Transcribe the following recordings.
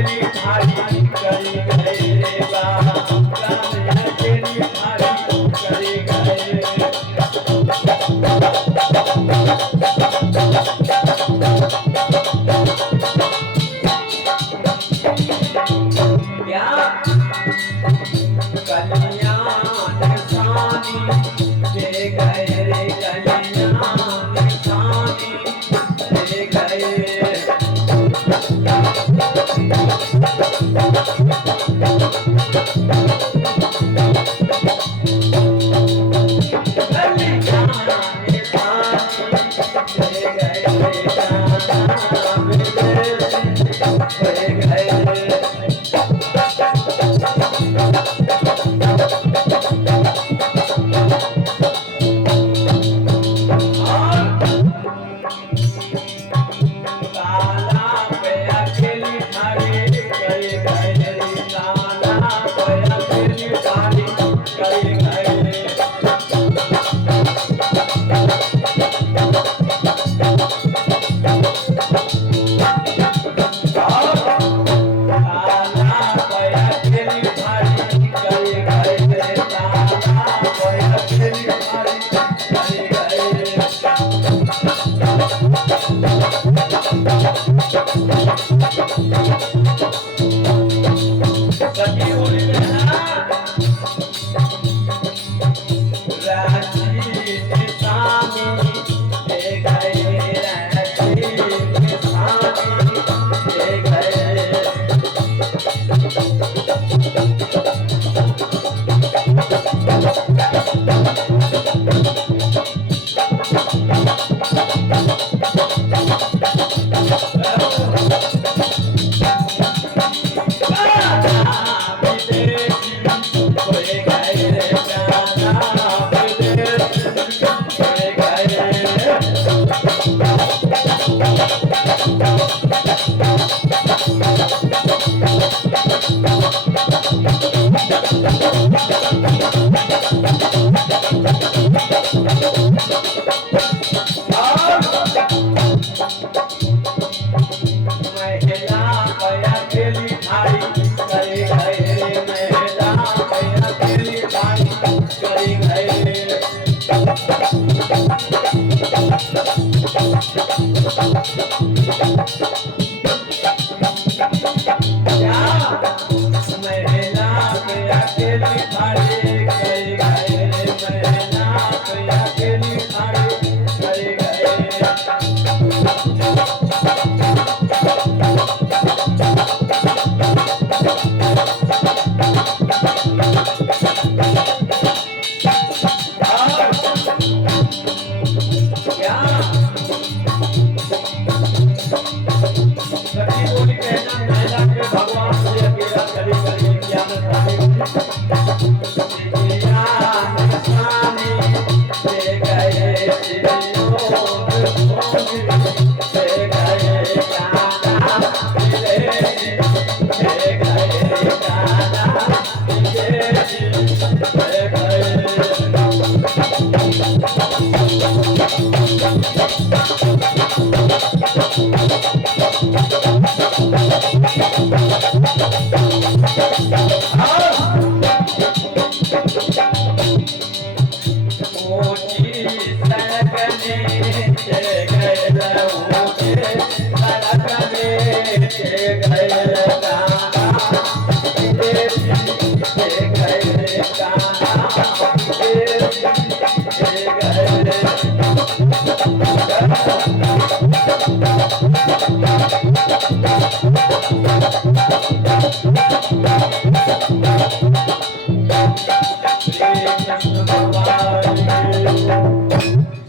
अकेली भारी करी गए रे गंगा में अकेली भारी करी गए। क्या कल्याण सानी दे गए रे कल्याण सानी दे गए।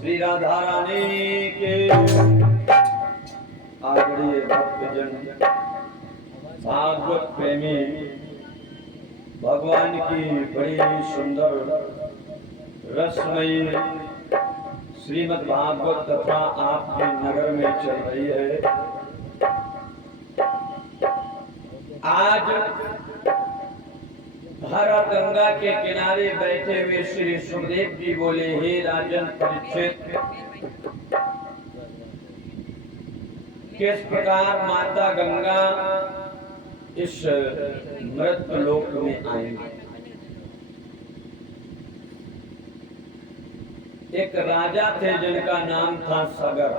श्री राधा रानी के आदरणीय भक्तजन भागवत प्रेमी भगवान की बड़ी सुंदर रसमयी श्रीमद् भागवत कथा आपके नगर में चल रही है। आज हरा गंगा के किनारे बैठे हुए श्री सुखदेव जी बोले, हे राजन परीक्षित, किस प्रकार माता गंगा इस मृत लोक में आएंगे। एक राजा थे जिनका नाम था सगर।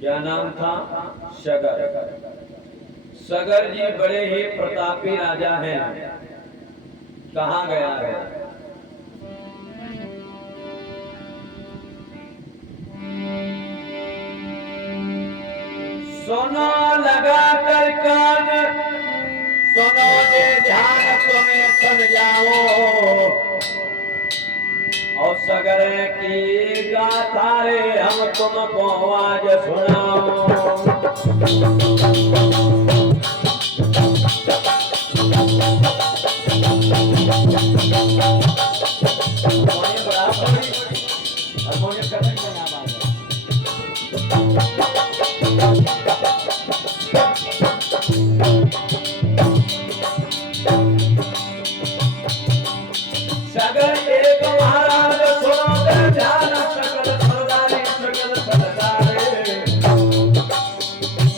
क्या नाम था? सगर। सगर जी बड़े ही प्रतापी राजा हैं। कहाँ गया है? सुनो लगा कर कान, सुनो जे ध्यान तुम्हें सुन जाओ। और सगर की गाथा रे हम तुमको आज सुनाओ। सगर एक महाराज सुनो कर ध्यान, सकल सरदारी सकल सरदारे।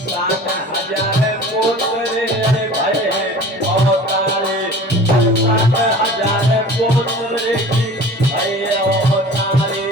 7,000 पोतरे अरे भाई है अवतारे। 7,000 पोतरे की भाई अवतारे।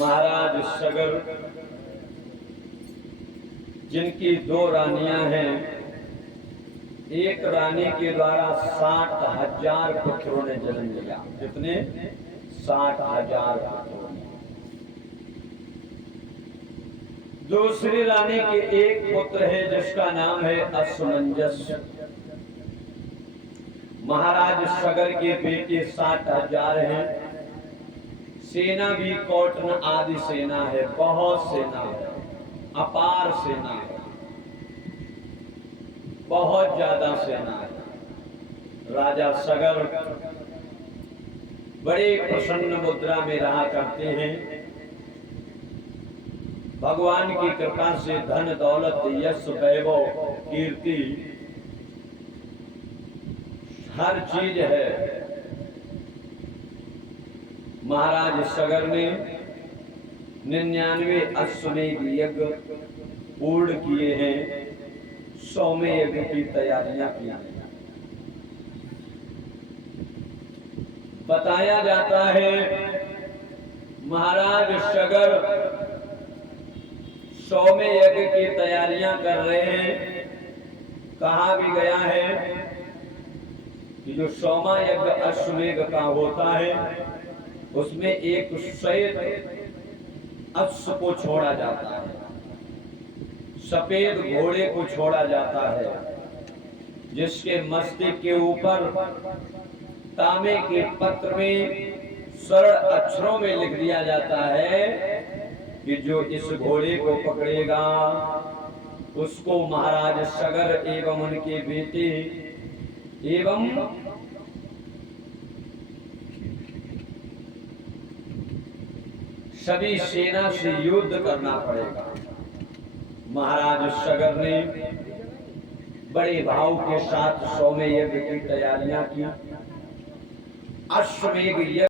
महाराज सगर जिनकी 2 रानियां हैं, एक रानी के द्वारा 60,000 पुत्रों ने जन्म लिया। कितने? 60,000 पुत्रों ने। दूसरी रानी के एक पुत्र है जिसका नाम है असमंजस। महाराज सगर के बेटे 60,000 हैं। सेना भी कौटन आदि सेना है, बहुत सेना है, अपार सेना है, बहुत ज्यादा सेना है। राजा सगर बड़े प्रसन्न मुद्रा में रहा करते हैं। भगवान की कृपा से धन दौलत यश वैभव कीर्ति हर चीज है। महाराज सगर ने 99 अश्वमेध यज्ञ पूर्ण किए हैं। 100वें यज्ञ की तैयारियां की हैं। बताया जाता है महाराज सगर 100वें यज्ञ की तैयारियां कर रहे हैं। कहा भी गया है कि जो 100वां यज्ञ अश्वमेध का होता है उसमें एक श्वेत अश्व को छोड़ा जाता है, सफेद घोड़े को छोड़ा जाता है, जिसके मस्तक के ऊपर तांबे के पत्र में स्वर्ण अक्षरों में लिख दिया जाता है कि जो इस घोड़े को पकड़ेगा उसको महाराज सगर एवं उनके बेटे एवं सभी सेना से युद्ध करना पड़ेगा। महाराज सगर ने बड़े भाव के साथ 100वें यज्ञ की तैयारियां की। अश्वमेध यज्ञ